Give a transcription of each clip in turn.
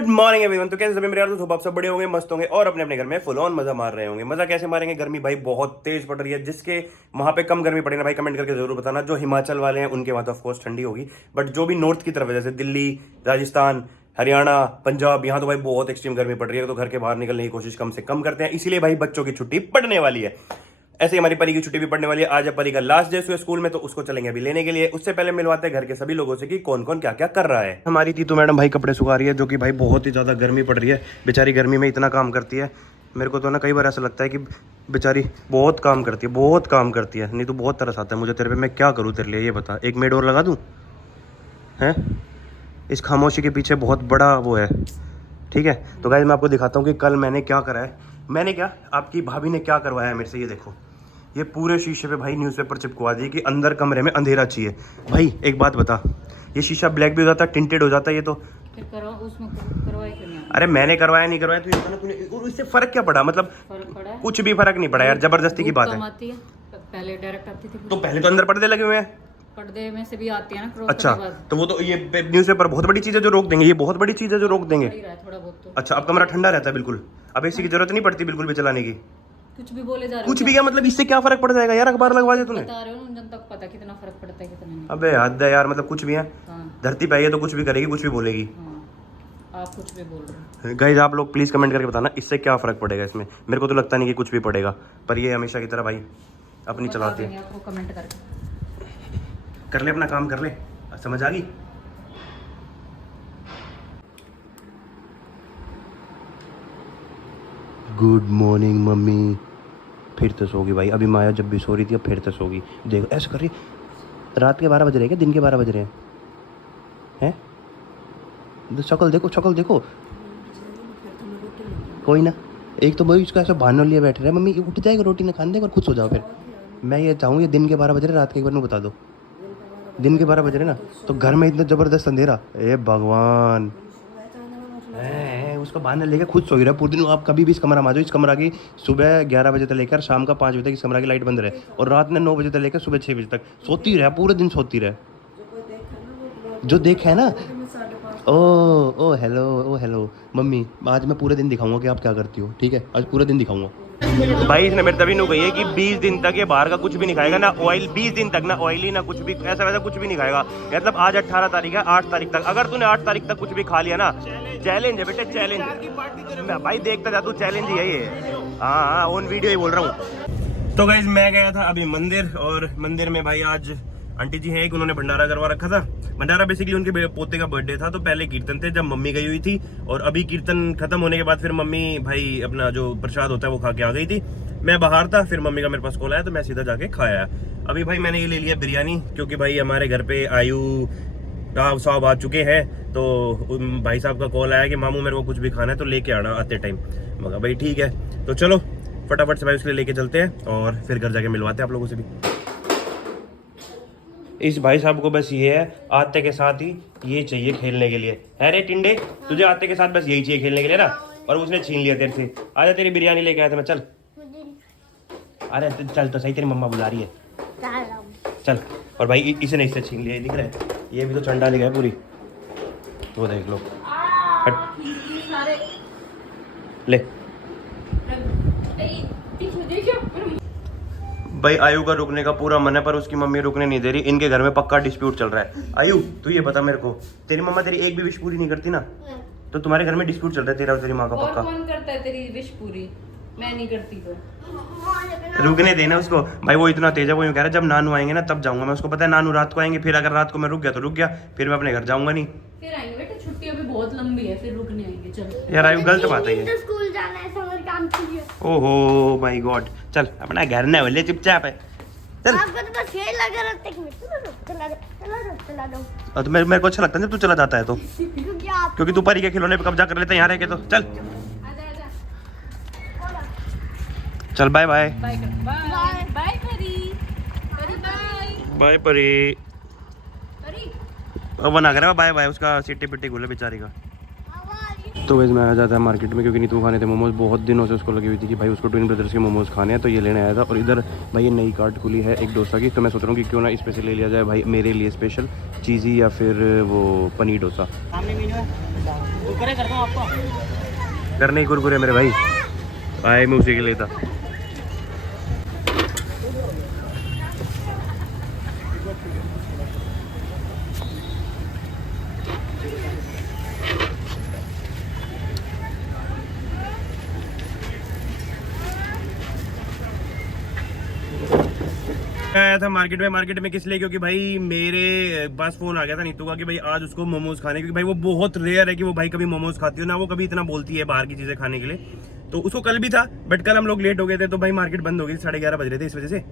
Good morning everyone. तो कैसे सभी मेरे यार, तो आप सब बड़े होंगे, मस्त होंगे और अपने अपने घर में फुल ऑन मजा मार रहे होंगे। मजा कैसे मारेंगे? गर्मी भाई बहुत तेज पड़ रही है। जिसके वहां पे कम गर्मी पड़े ना भाई, कमेंट करके जरूर बताना। जो हिमाचल वाले हैं उनके वहां तो ऑफकोर्स ठंडी होगी, बट जो भी नॉर्थ की तरफ है जैसे दिल्ली, राजस्थान, हरियाणा, पंजाब, यहाँ तो भाई बहुत एक्सट्रीम गर्मी पड़ रही है। तो घर के बाहर निकलने की कोशिश कम से कम करते हैं। इसीलिए भाई बच्चों की छुट्टी पड़ने वाली है। ऐसे ही हमारी परी की छुट्टी भी पड़ने वाली है। आज है परी का लास्ट डे स्कूल में, तो उसको चलेंगे अभी लेने के लिए। उससे पहले मिलवाते हैं घर के सभी लोगों से कि कौन कौन क्या क्या कर रहा है। हमारी तीतू मैडम भाई कपड़े सुखा रही है, जो कि भाई बहुत ही ज़्यादा गर्मी पड़ रही है। बेचारी गर्मी में इतना काम करती है। मेरे को तो ना कई बार ऐसा लगता है कि बेचारी बहुत काम करती है, बहुत काम करती है। नहीं तो बहुत तरस आता है मुझे तेरे पे। मैं क्या करूँ तेरे लिए, ये बता। एक मेड और लगा दूँ हैं? इस खामोशी के पीछे बहुत बड़ा वो है। ठीक है, तो गाइस मैं आपको दिखाता हूँ कि कल मैंने क्या करा है। मैंने क्या, आपकी भाभी ने क्या करवाया है मेरे से। ये देखो, ये पूरे शीशे पे भाई न्यूज़पेपर चिपकवा दिए कि अंदर कमरे में अंधेरा चाहिए। भाई एक बात बता, ये शीशा ब्लैक भी हो जाता है, टिंटेड हो जाता है। ये तो फिर करो उसमें करवाई क्यों नहीं? अरे मैंने करवाया नहीं करवाया, तो ये बता ना तूने, और इससे फर्क क्या पड़ा? मतलब फर्क पड़ा है? कुछ भी फर्क नहीं पड़ा यार, जबरदस्ती की बात है। आती है पहले डायरेक्ट आती थी, तो पहले तो अंदर पर्दे लगे हुए हैं। पर्दे में से भी आती है ना क्रॉस अच्छा, करने के बाद। तो वो तो ये न्यूज़पेपर बहुत बड़ी चीज़ है जो रोक देंगे। ये बहुत बड़ी चीज़ है जो रोक देंगे। पड़ ही रहा है थोड़ा बहुत तो। अच्छा, अब कमरा ठंडा रहता है बिल्कुल। अब एसी की जरूरत नहीं पड़ती बिल्कुल भी चलाने की। कुछ भी बोले जा रहे हो। कुछ भी क्या मतलब, इससे क्या फर्क पड़ जाएगा यार? अखबार लगवा दिया तूने। बता रहे हो ना, जनता को पता कितना फर्क पड़ता है कितना नहीं। अबे हद है यार, मतलब कुछ भी है। हाँ धरती पे आई है तो कुछ भी करेगी, कुछ भी बोलेगी। हाँ, आप कुछ भी बोल रहे हो। गाइस आप लोग प्लीज़ कमेंट करके बताना इससे क्या फ़र्क पड़ेगा इसमें। मेरे को तो लगता नहीं कि कुछ भी पड़ेगा, पर ये हमेशा की तरह भाई अपनी चलाती है। आपको कमेंट करके कर ले अपना काम, कर ले। समझ आ गई? Good morning mummy. फिर तो सोगी भाई। अभी माया जब भी सो रही थी, अब फिर तो सोगी। देखो ऐसे कर रही। रात के 12 बज रहे हैं क्या? दिन के 12 बज रहे हैं? शक्ल देखो, शक्ल देखो। कोई ना, एक तो भाई इसका ऐसा बहाना लिए बैठे रहे। मम्मी उठ जाएगा, रोटी ना खाने देगा और खुद सो जाओ। फिर मैं ये चाहूँ, ये दिन के 12 बज रहे, रात के एक बार में बता दो। दिन के 12 बज रहे ना, तो घर में इतना ज़बरदस्त अंधेरा। ए भगवान, उसका बहाना लेके खुद सो ही रहा पूरे दिन। आप कभी भी इस कमरा में आ जाओ, इस कमरा की सुबह 11 बजे तक लेकर शाम का 5 बजे तक इस कमरा की लाइट बंद रहे, और रात में 9 बजे तक लेकर सुबह 6 बजे तक सोती रहे, पूरे दिन सोती रहे। जो देख है ना, ओ हेलो, ओ हेलो मम्मी, आज मैं पूरे दिन दिखाऊंगा कि आप क्या करती हो। ठीक है, आज पूरे दिन दिखाऊंगा। भाई इसने मेरे तभी नु कही है कि 20 दिन तक ये बाहर का कुछ भी नहीं खाएगा, ना ऑयल। 20 दिन तक ना ऑयली, ना कुछ भी ऐसा वैसा कुछ भी नहीं खाएगा। मतलब आज 18 तारीख है, 8 तारीख तक अगर तूने 8 तारीख तक कुछ भी खा लिया ना, चैलेंज है बेटे, चैलेंज। भाई देखता जा तू, चैलेंज ही है ये। हाँ, ऑन वीडियो ही बोल रहा हूँ। तो गाइस मैं गया था अभी मंदिर, और मंदिर में भाई आज आंटी जी है एक, उन्होंने भंडारा करवा रखा था। भंडारा बेसिकली उनके पोते का बर्थडे था, तो पहले कीर्तन थे जब मम्मी गई हुई थी, और अभी कीर्तन खत्म होने के बाद फिर मम्मी भाई अपना जो प्रसाद होता है वो खा के आ गई थी। मैं बाहर था, फिर मम्मी का मेरे पास कॉल आया तो मैं सीधा जाके खाया। अभी भाई मैंने ये ले लिया बिरयानी, क्योंकि भाई हमारे घर पे आयु साहब आ चुके हैं। तो भाई साहब का कॉल आया कि मामू मेरे को कुछ भी खाना है तो लेके आना आते टाइम। मगर भाई ठीक है, तो चलो फटाफट से भाई उसके लिए लेके चलते हैं, और फिर घर जाके मिलवाते हैं आप लोगों से भी। इस भाई साहब को बस ये है, आते के साथ ही ये चाहिए खेलने के लिए। अरे टिंडे, तुझे आते के साथ बस यही चाहिए खेलने के लिए ना, और उसने छीन लिया तेरे से। आजा, तेरी बिरयानी लेके आया था मैं, चल। अरे चल तो सही, तेरी मम्मा बुला रही है, चल। और भाई इसने इससे छीन लिया, दिख रहा है? ये भी तो चंडा लिखा है पूरी, वो देख लो। हट ले। भाई आयु का रुकने का पूरा मन है, पर उसकी मम्मी रुकने नहीं दे रही। इनके घर में पक्का डिस्प्यूट चल रहा है। आयु तू ये बता मेरे को, तेरी मम्मा तेरी एक भी विश पूरी नहीं करती ना, तो तुम्हारे घर में डिस्प्यूट चल रहा है तेरा और तेरी माँ का पक्का। कौन करता है तेरी विश पूरी? मैं नहीं करती तो रुकने देना उसको। भाई वो इतना तेज है, वो यूँ कह रहा है जब नानू आएंगे ना तब जाऊंगा मैं। उसको पता है नानू रात को आएंगे, फिर अगर रात को मैं रुक गया तो रुक गया, फिर मैं अपने घर जाऊंगा नहीं। फिर आएंगे बेटा, छुट्टी अभी बहुत लंबी है, फिर रुकने आएंगे। चल यार आयु गलत बात है ये। स्कूल जाना है, समर काम कीजिए। ओहो माय गॉड, चल अपना घर ना बोले, चुपचाप है, चल। आपको तो बस ये लगा रहता है कि चला दो। तो मेरे को अच्छा लगता है जब तू चला जाता है तो, क्योंकि तू परी के खिलौने पे कब्जा कर लेता है यहाँ रह के। तो चल चल, bye bye bye bye bye Pari, bye bye Pari. Pari. अब बना कर बाय बाय, उसका सिट्टी पिट्टी गुले बेचारी का। तो वैसे मैं आ जाता है मार्केट में, क्योंकि नीतू खाने थे मोमोज। बहुत दिनों से उसको लगी हुई थी कि भाई उसको ट्विन ब्रदर्स के मोमोज खाने हैं, तो ये लेने आया था। और इधर भाई ये नई कार्ट खुली है एक डोसा की, तो मैं सोच रहा हूँ कि क्यों ना स्पेशल ले लिया जाए भाई मेरे लिए, स्पेशल चीज़ी या फिर वो पनीर डोसा। कुरकुरे करता हूँ आपको। करने ही कुरकुरे मेरे भाई, आए मैं उसी के लिए था। आया था मार्केट में किस लिए, क्योंकि भाई मेरे पास फोन आ गया था नीतू का कि भाई आज उसको मोमोज खाने, क्योंकि भाई वो बहुत रेयर है कि वो भाई कभी मोमोज खाती हो ना, वो कभी इतना बोलती है बाहर की चीजें खाने के लिए। तो उसको कल भी था, बट कल हम लोग लेट हो गए थे तो भाई मार्केट बंद हो गई, 11:30 बज रहे थे, इस वजह से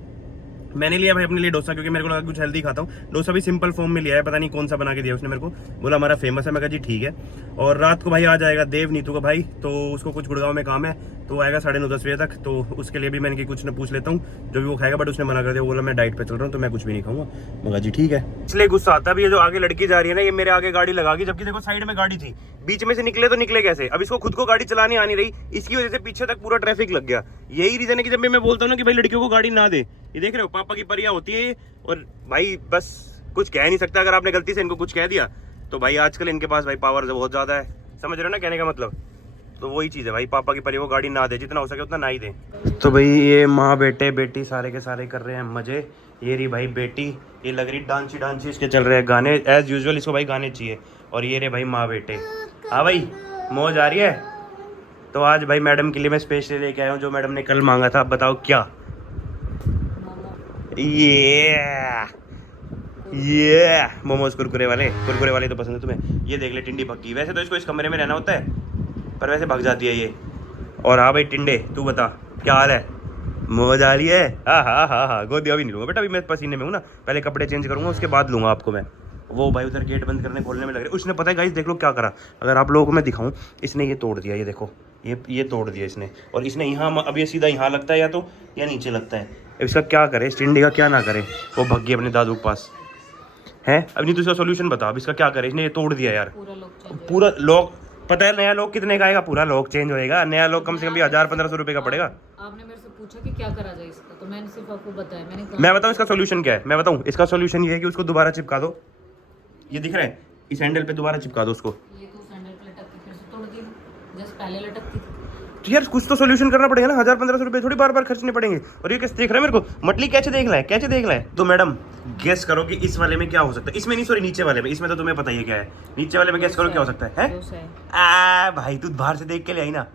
मैंने लिया भाई अपने लिए डोसा, क्योंकि मेरे को लगा कुछ हेल्दी खाता हूँ। डोसा भी सिंपल फॉर्म में लिया है, पता नहीं कौन सा बना के दिया उसने मेरे को, बोला हमारा फेमस है। मैं कहा जी ठीक है। और रात को भाई आ जाएगा देव नीतू का भाई, तो उसको कुछ गुड़गांव में काम है, तो आएगा 9:30-10 बजे तक। तो उसके लिए भी मैंने कि कुछ ना पूछ लेता हूँ जो भी वो खाएगा, बट उसने मना कर दिया, वो बोला मैं डाइट पे चल रहा हूँ तो मैं कुछ भी नहीं खाऊंगा। मैं कहा जी ठीक है। इसलिए गुस्सा आता भी है जो आगे लड़की जा रही है ना, ये मेरे आगे गाड़ी लगा के, जबकि देखो साइड में गाड़ी थी, बीच में से निकले तो निकले कैसे। अब इसको खुद को गाड़ी चलानी आ नहीं रही, इसकी वजह से पीछे तक पूरा ट्रैफिक लग गया। यही रीजन है कि जब मैं बोलता हूँ ना कि भाई लड़कियों को गाड़ी ना दे, ये देख रहे हो पापा की परिया होती है ये। और भाई बस कुछ कह नहीं सकता, अगर आपने गलती से इनको कुछ कह दिया तो भाई आजकल इनके पास भाई पावर बहुत ज्यादा है, समझ रहे हो ना कहने का मतलब। तो वही चीज़ है भाई, पापा की परिया को गाड़ी ना दे, जितना हो सके उतना ना ही दे। तो भाई ये माँ बेटे बेटी सारे के सारे कर रहे हैं मजे। ये रही भाई बेटी, ये लग रही डांसी इसके चल रहे हैं गाने एज यूजुअल, इसको भाई गाने चाहिए। और ये रे भाई माँ बेटे, हाँ भाई मौज आ रही है। तो आज भाई मैडम के लिए मैं स्पेशली लेके आया हूँ जो मैडम ने कल मांगा था, बताओ क्या। ये मोमोज कुरकुरे वाले तो पसंद है तुम्हें। ये देख ले टिंडी भक्की, वैसे तो इसको इस कमरे में रहना होता है पर वैसे भाग जाती है ये। और हाँ भाई टिंडे तू बता क्या हाल है, मौज आ रही है। हाँ गोदिया भी नहीं लूँगा बेटा, अभी मैं पसीने में हूँ ना, पहले कपड़े चेंज करूँगा उसके बाद लूँगा आपको मैं। वो भाई उधर गेट बंद करने खोलने में लग रहा है। उसने पता है गाइस देख लो क्या करा, अगर आप लोगों को मैं दिखाऊँ, इसने ये तोड़ दिया, ये देखो ये तोड़ दिया इसने। और इसने यहाँ, अब ये सीधा यहाँ लगता है या तो या नीचे लगता है। अब इसका क्या करे, इस टिंडे का क्या ना करे। वो भग गई अपने दादू के पास है। अब नहीं तो इसका सोल्यूशन बता, अब इसका क्या करे, इसने ये तोड़ दिया यार। पूरा लॉक, पता है नया लॉक कितने का आएगा, पूरा लॉक चेंज होएगा, नया लॉक कम से कम भी 1000-1500 रुपये का पड़ेगा। आपने मेरे से पूछा कि क्या करा जाए इसका, तो मैंने सिर्फ आपको बताया। मैं बताऊँ इसका सोल्यूशन क्या है, मैं बताऊँ इसका सोल्यूशन ये है कि उसको दोबारा चिपका दो, ये दिख रहा है इस हैंडल पे दोबारा चिपका दो उसको। ये तो सैंडल पे लटक के फिर से तोड़ दी, जस्ट पहले लटकती थी। तो यार कुछ तो सोल्यूशन करना पड़ेगा ना, 1000-1500 रुपये थोड़ी बार बार खर्चने पड़ेंगे। और ये कैसे देख रहा है मेरे को, मटली कैसे देख रहा है। तो मैडम गेस करो कि इस वाले में क्या हो सकता है, इसमें नहीं सॉरी नीचे वाले में, इसमें तो तुम्हें पता ही है क्या है, नीचे वाले में गेस करो क्या हो सकता है। आ भाई तू बाहर से देख के ले आई ना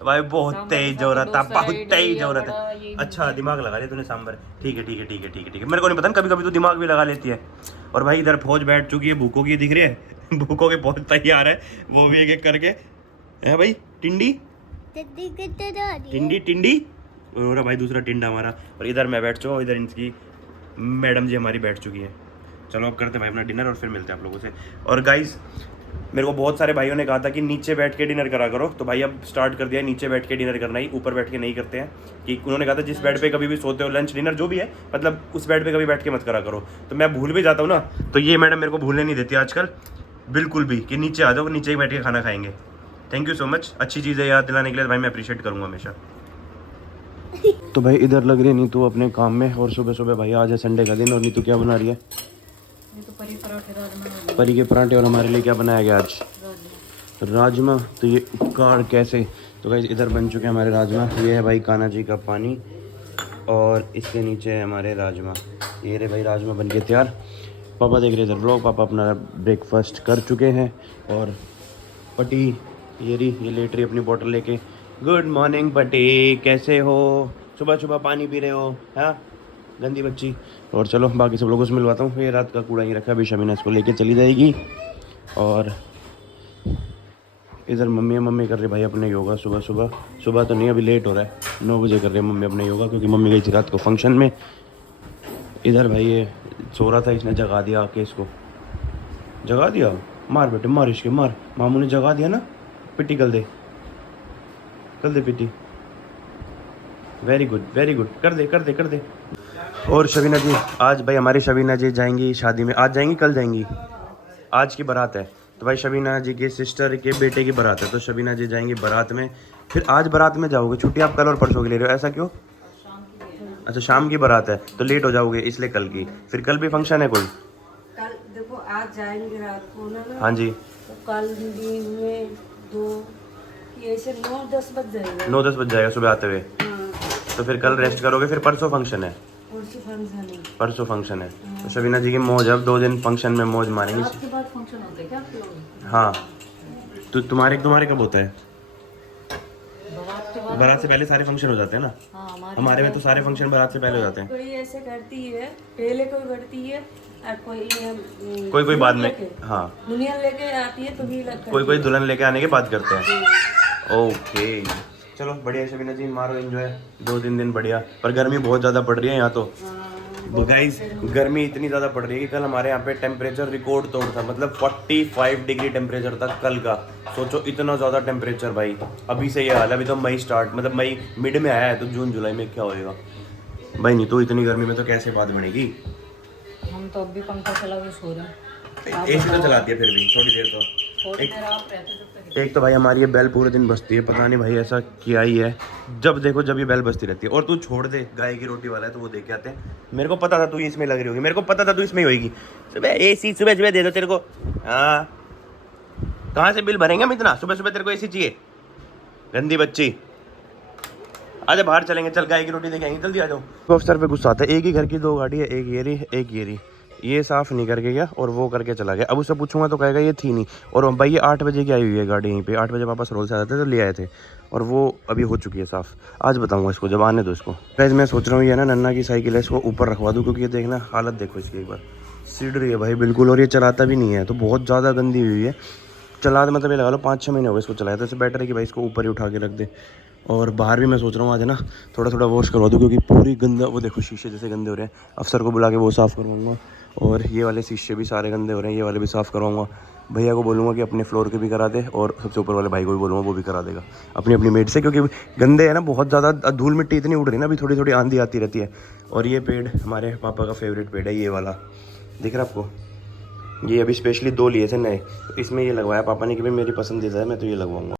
भाई, बहुत तेज हो रहा था, बहुत तेज हो रहा था। अच्छा दिमाग लगा लिया तूने सांबर, ठीक है मेरे को नहीं पता, कभी कभी तो दिमाग भी लगा लेती है। और भाई इधर फौज बैठ चुकी है, भूखों की दिख रही है भूखों के बहुत तैयार है, वो भी एक एक करके है भाई। टिंडी और भाई दूसरा टिंडा हमारा, और इधर मैं बैठ चुका हूँ, इधर इनकी मैडम जी हमारी बैठ चुकी है। चलो अब करते हैं भाई अपना डिनर और फिर मिलते हैं आप लोगों से। और गाइस मेरे को बहुत सारे भाइयों ने कहा था कि नीचे बैठ के डिनर करा करो, तो भाई अब स्टार्ट कर दिया है नीचे बैठ के डिनर करना ही, ऊपर बैठ के नहीं करते हैं। कि उन्होंने कहा था जिस बेड पे कभी भी सोते हो, लंच डिनर जो भी है, मतलब उस बेड पे कभी बैठ के मत करा करो। तो मैं भूल भी जाता हूँ ना, तो ये मैडम मेरे को भूलने नहीं देती आजकल बिल्कुल भी, कि नीचे आ जाओ, नीचे ही बैठ के खाना खाएंगे। थैंक यू सो मच, अच्छी चीज़ें याद दिलाने के लिए भाई मैं अप्रिशिएट करूँगा हमेशा। तो भाई इधर लग रही है नीतू अपने काम में, और सुबह सुबह भाई आज है संडे का दिन, और नीतू क्या बना रही है, तो परी के पराठे। और हमारे लिए क्या बनाया गया आज, राजमा। तो ये कार कैसे, तो भाई इधर बन चुके हैं हमारे राजमा। ये है भाई कान्हा जी का पानी, और इसके नीचे है हमारे राजमा। ये रे भाई राजमा बन के तैयार। पापा देख रहे इधर ब्लॉग, पापा अपना ब्रेकफास्ट कर चुके हैं। और पटी ये लेट रही अपनी बोतल लेके। गुड मॉर्निंग पटी, कैसे हो, सुबह सुबह पानी पी रहे हो, हाँ गंदी बच्ची। और चलो बाकी सब लोगों से मिलवाता हूँ। ये रात का कूड़ा ही रखा, अभी शमीना इसको लेके चली जाएगी। और इधर मम्मी कर रही भाई अपने योगा, सुबह तो नहीं, अभी लेट हो रहा है, 9 बजे कर रही है मम्मी अपने योगा, क्योंकि मम्मी गई थी रात को फंक्शन में। इधर भाई ये सो रहा था, इसने जगा दिया आके, इसको जगा दिया। मार बेटे मार, इसके मार, मामू ने जगा दिया ना, पिट्टी कर दे पिट्टी। वेरी गुड कर दे। और शबीना जी आज भाई हमारी शबीना जी जाएंगी शादी में, आज जाएंगी कल जाएंगी, आज की बारात है। तो भाई शबीना जी के सिस्टर के बेटे की बारात है, तो शबीना जी जाएंगी बारात में। फिर आज बारात में जाओगे, छुट्टी आप कल और परसों की ले रहे हो, ऐसा क्यों। अच्छा शाम की बारात है तो लेट हो जाओगे, इसलिए कल की। फिर कल भी फंक्शन है कोई, कल देखो आज जाएंगे रात को ना, हाँ जी, तो कल भी हुए 2, ये ऐसे 9-10 बज जाएगा। 9-10 बज जाएगा सुबह आते हुए। हाँ, तो फिर कल रेस्ट करोगे, फिर परसों फंक्शन है। परसों फंक्शन है। परसों फंक्शन है तो शबीना जी की मौज, अब 2 दिन फंक्शन में मौज मारेंगे। रात के बाद फंक्शन होते हैं क्या आप लोग? हाँ, तो तुम्हारे कब होता है? बारात के बाद। बारात से पहले सारे फंक्शन हो जाते हैं ना। हाँ, हमारे में तो सारे फंक्शन बारात से पहले हो जाते हैं। कोई ऐसे करती है, पहले कोई करती है और कोई बाद में। हाँ, दुनिया लेके आती है तो भी लगता कोई दुल्हन लेके आने के बाद करते हैं। ओके, चलो बढ़िया शबीना जी, मारो एंजॉय 2-3 दिन बढ़िया। पर गर्मी बहुत ज़्यादा पड़ रही है यहाँ तो। गाइस गर्मी इतनी ज़्यादा पड़ रही है कि कल हमारे यहाँ पे टेम्परेचर रिकॉर्ड तोड़ था, मतलब 45 डिग्री टेम्परेचर था कल का। सोचो इतना ज़्यादा टेम्परेचर भाई। अभी से ये हाल है, अभी तो मई स्टार्ट, मतलब मई मिड में आया है, तो जून जुलाई में क्या होएगा भाई। नहीं तो इतनी गर्मी में तो कैसे बात बनेगी। हम तो अभी पंखा चला के सो रहे हैं। एसी तो चलाती है फिर भी थोड़ी देर तो। थोड़ी देर आप रहते जब तक। एक तो भाई हमारी ये बेल पूरे दिन बजती है, पता नहीं भाई ऐसा किया ही है, जब देखो जब ये बेल बजती रहती है। और तू छोड़ दे, गाय की रोटी वाला है तो वो दे के आते हैं। मेरे को पता था तू इसमें लग रही होगी, मेरे को पता था तू इसमें ही होगी। सुबह एसी सुबह दे दो तेरे को। हाँ, कहाँ से बिल भरेंगे हम इतना? सुबह सुबह तेरे को एसी चाहिए, गंदी बच्ची। आजा बाहर चलेंगे, चल गाय की रोटी लेके आएंगे, जल्दी आ जाओ। अफसर पे गुस्सा आता है, एक ही घर की 2 गाड़ी है, एक ये रही एक ये रही। ये साफ़ नहीं करके गया और वो करके चला गया। अब उससे पूछूंगा तो कहेगा ये थी नहीं। और भाई ये 8 बजे की आई हुई है गाड़ी यहीं पे। 8 बजे पापा सरोल से आते थे तो ले आए थे, और वो अभी हो चुकी है साफ़। आज बताऊंगा इसको, जब आने दो इसको। गाइस मैं सोच रहा हूँ ये ना नन्ना की साइकिल है, इसको ऊपर रखवा दूँ, क्योंकि ये देखना हालत देखो इसकी एक बार, सिड़ रही है भाई बिल्कुल। और ये चलाता भी नहीं है, तो बहुत ज़्यादा गंदी हुई है। चला मतलब ये लगा लो 5-6 महीने हो गए इसको चलाया, तो इससे बेटर है कि भाई इसको ऊपर ही उठा के रख दे। और बाहर भी मैं सोच रहा हूँ आज ना थोड़ा वॉश करवा दूँ, क्योंकि पूरी गंदा, वो देखो शीशे जैसे गंदे हो रहे हैं। अफसर को बुला के वो साफ़ करवाऊँगा, और ये वाले शीशे भी सारे गंदे हो रहे हैं, ये वाले भी साफ़ करवाऊँगा। भैया को बोलूँगा कि अपने फ्लोर के भी करा दे, और सबसे ऊपर वाले भाई को भी बोलूँगा वो भी करा देगा अपनी अपनी मेड से, क्योंकि गंदे है ना बहुत ज़्यादा। धूल मिट्टी इतनी उड़ रही है ना, अभी थोड़ी थोड़ी आंधी आती रहती है। और ये पेड़ हमारे पापा का फेवरेट पेड़ है, ये वाला दिख रहा है आपको? ये अभी स्पेशली 2 लिए थे नए, तो इसमें ये लगवाया पापा ने कि भाई मेरी पसंदीदा है, मैं तो ये लगवाऊंगा।